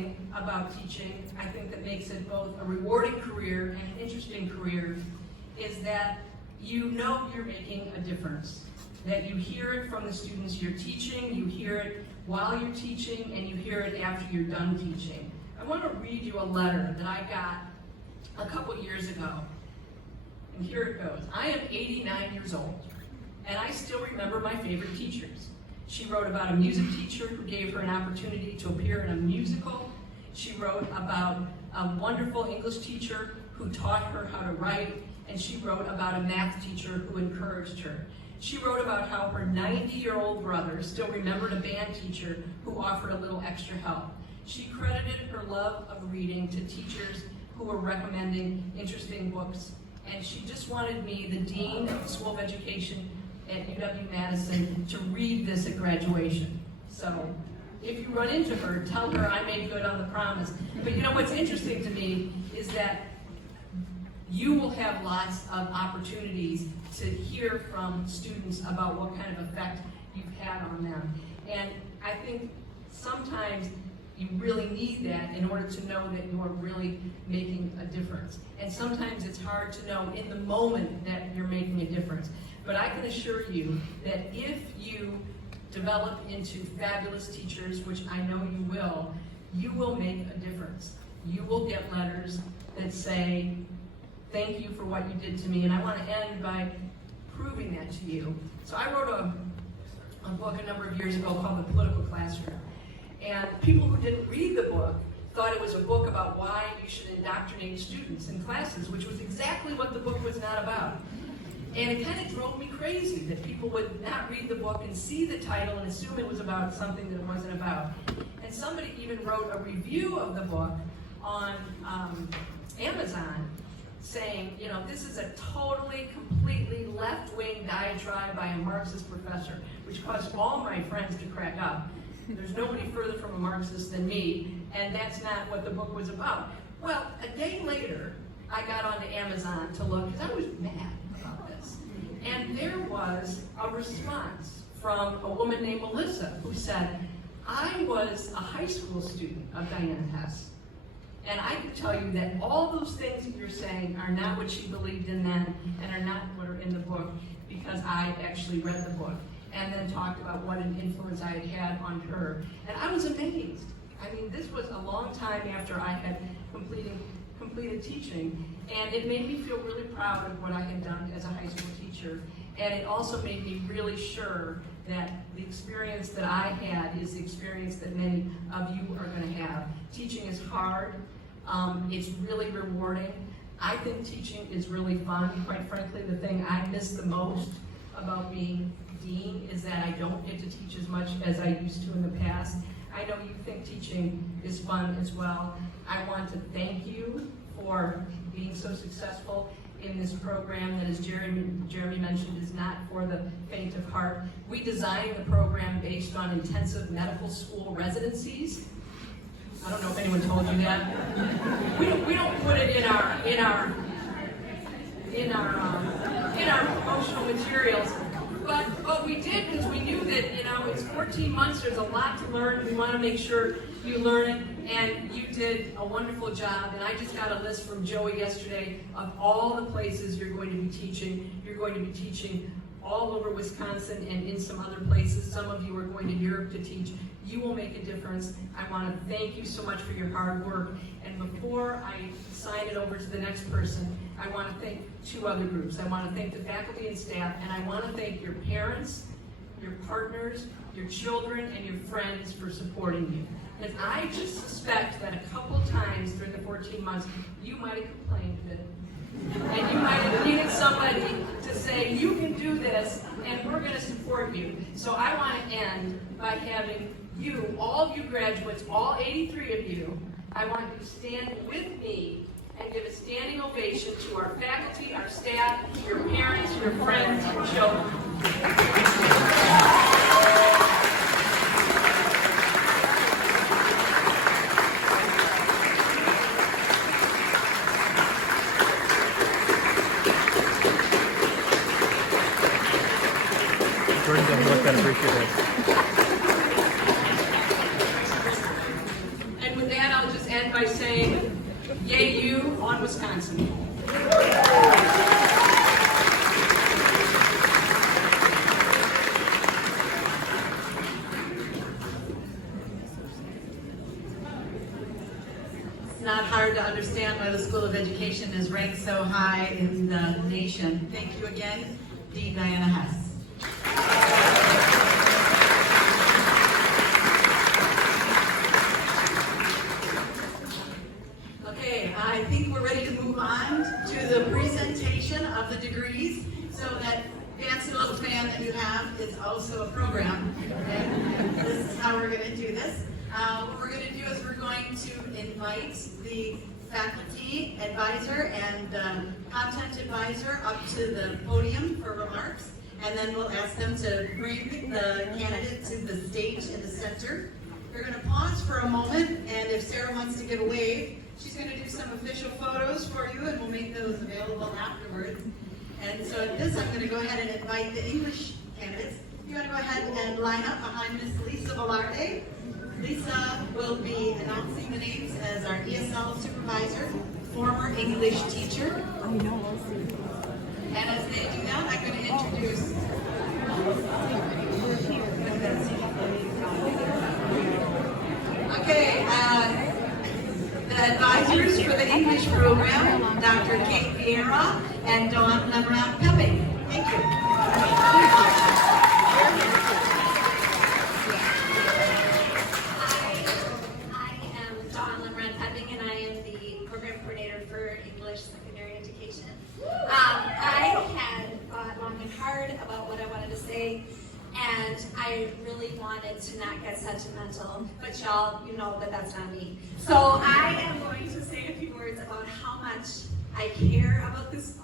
thing about teaching, I think that makes it both a rewarding career and an interesting career, is that you know you're making a difference. That you hear it from the students you're teaching, you hear it while you're teaching, and you hear it after you're done teaching. I want to read you a letter that I got a couple years ago. And here it goes. I am 89 years old, and I still remember my favorite teachers. She wrote about a music teacher who gave her an opportunity to appear in a musical. She wrote about a wonderful English teacher who taught her how to write, and she wrote about a math teacher who encouraged her. She wrote about how her 90-year-old brother still remembered a band teacher who offered a little extra help. She credited her love of reading to teachers who were recommending interesting books, and she just wanted me, the Dean of the School of Education at UW-Madison, to read this at graduation. So if you run into her, tell her I made good on the promise. But you know what's interesting to me is that you will have lots of opportunities to hear from students about what kind of effect you've had on them. And I think sometimes you really need that in order to know that you are really making a difference. And sometimes it's hard to know in the moment that you're making a difference. But I can assure you that if you develop into fabulous teachers, which I know you will make a difference. You will get letters that say, thank you for what you did to me. And I want to end by proving that to you. So I wrote a book a number of years ago called The Political Classroom. And people who didn't read the book thought it was a book about why you should indoctrinate students in classes, which was exactly what the book was not about. And it kind of drove me crazy that people would not read the book and see the title and assume it was about something that it wasn't about. And somebody even wrote a review of the book on Amazon saying, you know, this is a totally, completely left-wing diatribe by a Marxist professor, which caused all my friends to crack up. There's nobody further from a Marxist than me, and that's not what the book was about. Well, a day later, I got onto Amazon to look, because I was mad about this. And there was a response from a woman named Melissa who said, I was a high school student of Diane Hess, and I can tell you that all those things that you're saying are not what she believed in then and are not what are in the book, because I actually read the book and then talked about what an influence I had had on her. And I was amazed. I mean, this was a long time after I had completed teaching, and it made me feel really proud of what I had done as a high school teacher. And it also made me really sure that the experience that I had is the experience that many of you are going to have. Teaching is hard. It's really rewarding. I think teaching is really fun. Quite frankly, the thing I miss the most about being dean is that I don't get to teach as much as I used to in the past. I know you think teaching is fun as well. I want to thank you for being so successful in this program that, as Jeremy mentioned, is not for the faint of heart. We designed the program based on intensive medical school residencies. I don't know if anyone told you that. We don't put it in our promotional materials. But what we did was we knew that, you know, it's 14 months, there's a lot to learn. We want to make sure you learn it, and you did a wonderful job. And I just got a list from Joey yesterday of all the places you're going to be teaching. You're going to be teaching all over Wisconsin and in some other places. Some of you are going to Europe to teach. You will make a difference. I want to thank you so much for your hard work. And before I sign it over to the next person, I want to thank two other groups. I want to thank the faculty and staff, and I want to thank your parents, your partners, your children, and your friends for supporting you. And I just suspect that a couple times during the 14 months, you might have complained a bit. And you might have needed somebody to say, you can do this, and we're going to support you. So I want to end by having you, all of you graduates, all 83 of you, I want you to stand with me and give a standing ovation to our faculty, our staff, your parents, your friends, your children. Jordan doesn't look that appreciative. And with that, end by saying, yay you on Wisconsin. It's not hard to understand why the School of Education is ranked so high in the nation. Thank you again, Dean Diana Hess. Okay, I think we're ready to move on to the presentation of the degrees. So that fancy little fan that you have is also a program. Okay? This is how we're going to do this. What we're going to do is we're going to invite the faculty advisor and content advisor up to the podium for remarks, and then we'll ask them to bring the candidate to the stage in the center. We're going to pause for a moment, and if Sarah wants to give a wave, she's going to do some official photos for you, and we'll make those available afterwards. And so at this, I'm going to go ahead and invite the English candidates. You want to go ahead and line up behind Miss Lisa Velarde. Lisa will be announcing the names as our ESL supervisor, former English teacher. And as they do that, I'm going to introduce okay, the advisors for the English program, Dr. Kate Vieira and Dawn Lebrun Pepe. Thank you. And I really wanted to not get sentimental, but y'all, you know that that's not me. So I am going to say a few words about how much I care about this,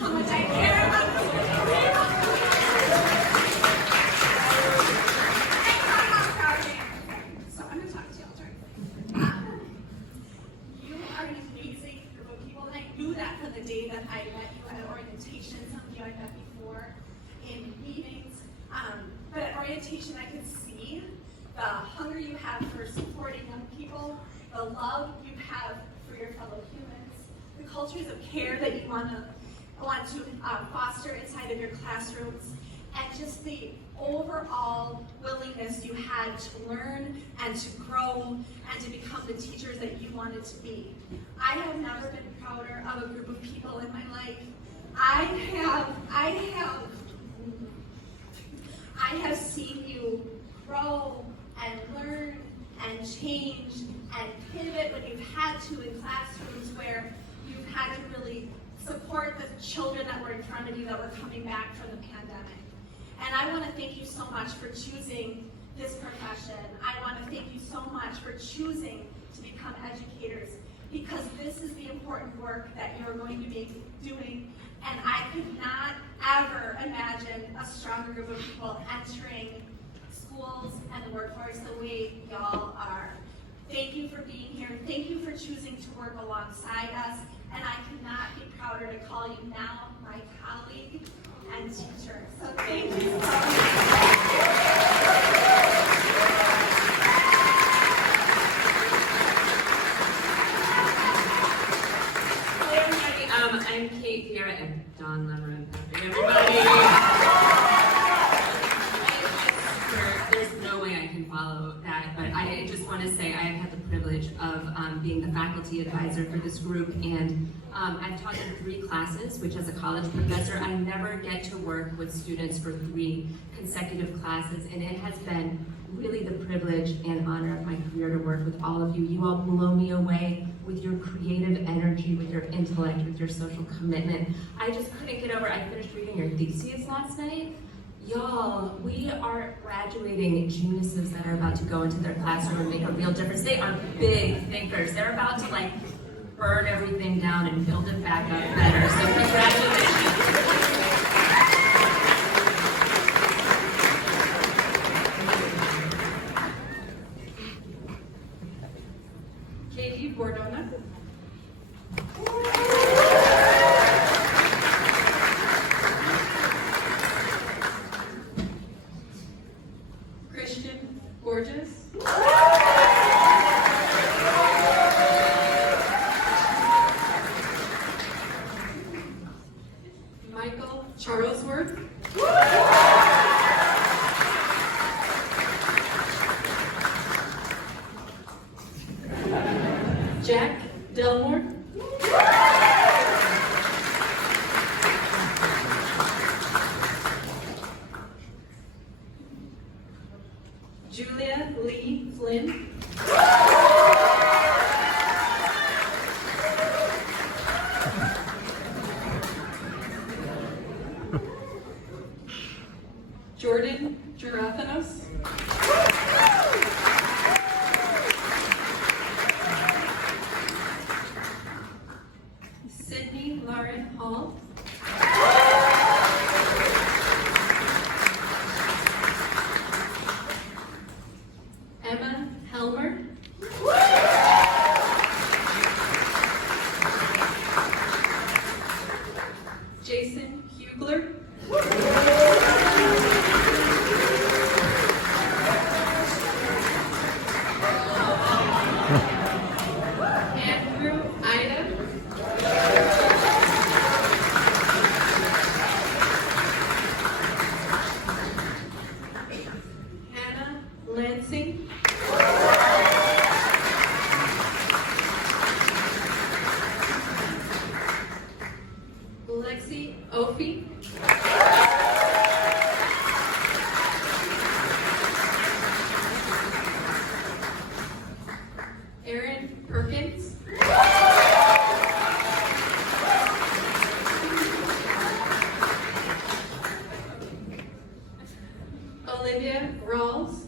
how much I care about this So I'm going to talk to y'all during. You are an amazing group of people, and I knew that from the day that I met you at orientation. Some of you I met before in meetings. But at orientation, I could see the hunger you have for supporting young people, the love you have for your fellow humans, the cultures of care that you want to foster inside of your classrooms, and just the overall willingness you had to learn and to grow and to become the teachers that you wanted to be. I have never been prouder of a group of people in my life. I have seen you grow and learn and change and pivot when you've had to in classrooms where you've had to really support the children that were in front of you that were coming back from the pandemic. And I want to thank you so much for choosing this profession. I want to thank you so much for choosing to become educators, because this is the important work that you're going to be doing. And I could not ever imagine a stronger group of people entering schools and the workforce the way y'all are. Thank you for being here. Thank you for choosing to work alongside us. And I could not be prouder to call you now my colleague and teacher. So thank you so much. I'm Kate Vieira and Dawn Lebrun. Everybody! There's no way I can follow that, but I just want to say I have had the privilege of being the faculty advisor for this group, and I've taught in 3 classes, which as a college professor, I never get to work with students for 3 consecutive classes, and it has been really the privilege and honor of my career to work with all of you. You all blow me away with your creative energy, with your intellect, with your social commitment. I just couldn't get over, I finished reading your theses last night. Y'all, we are graduating geniuses that are about to go into their classroom and make a real difference. They are big thinkers. They're about to like burn everything down and build it back up better. So congratulations. Katie Bordona. Christian Borges. Jack Delmore. Julia Lee Flynn. Jordan Gerathanos. Sydney Lauren Hall. Emma Helmer. Jason Hugler. Andrew Ida. Hannah Lansing. Lexi Opie. Aaron Perkins. Olivia Rawls.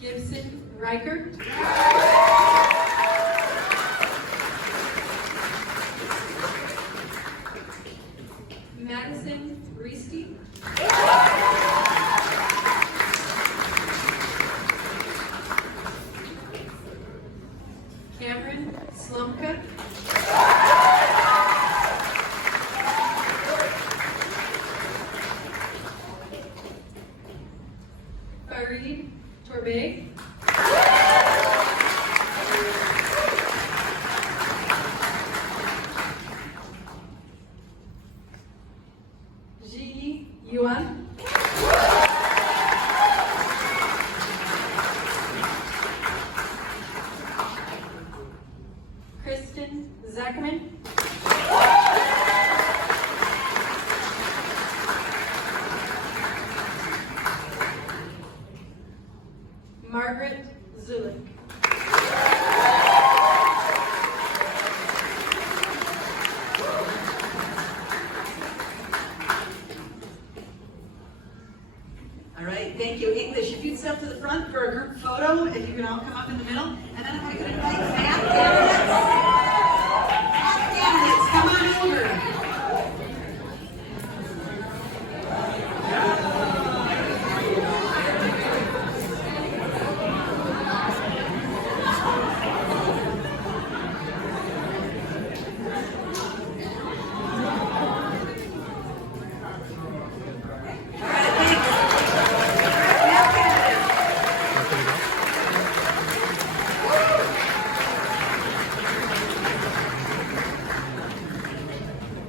Gibson Riker. Madison Reesty. Cameron Slumka. Fareed Torbay. Ji Yuan. Kristen Zackerman. Margaret Zulik. All right, thank you. English, if you'd step to the front for a group photo, if you can all come up in the middle. And then if I could invite math candidates, come on over.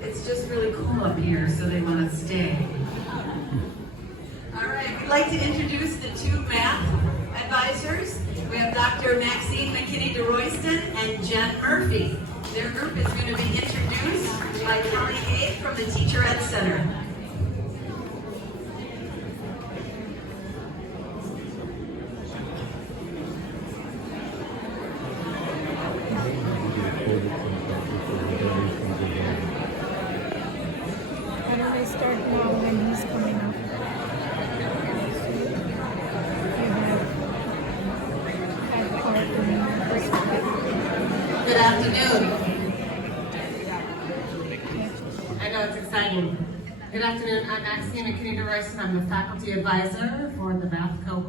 It's just really cool up here, so they want to stay. All right, we'd like to introduce the two math advisors. We have Dr. Maxine McKinney-DeRoyston and Jen Murphy. Their group is going to be introduced by Kelly Haig from the Teacher Ed Center. Why don't we start now when he's coming up? You have part in Good afternoon. I know it's exciting. Good afternoon. I'm Maxine McKinney-DeRoyston. I'm the faculty advisor for the math cohort.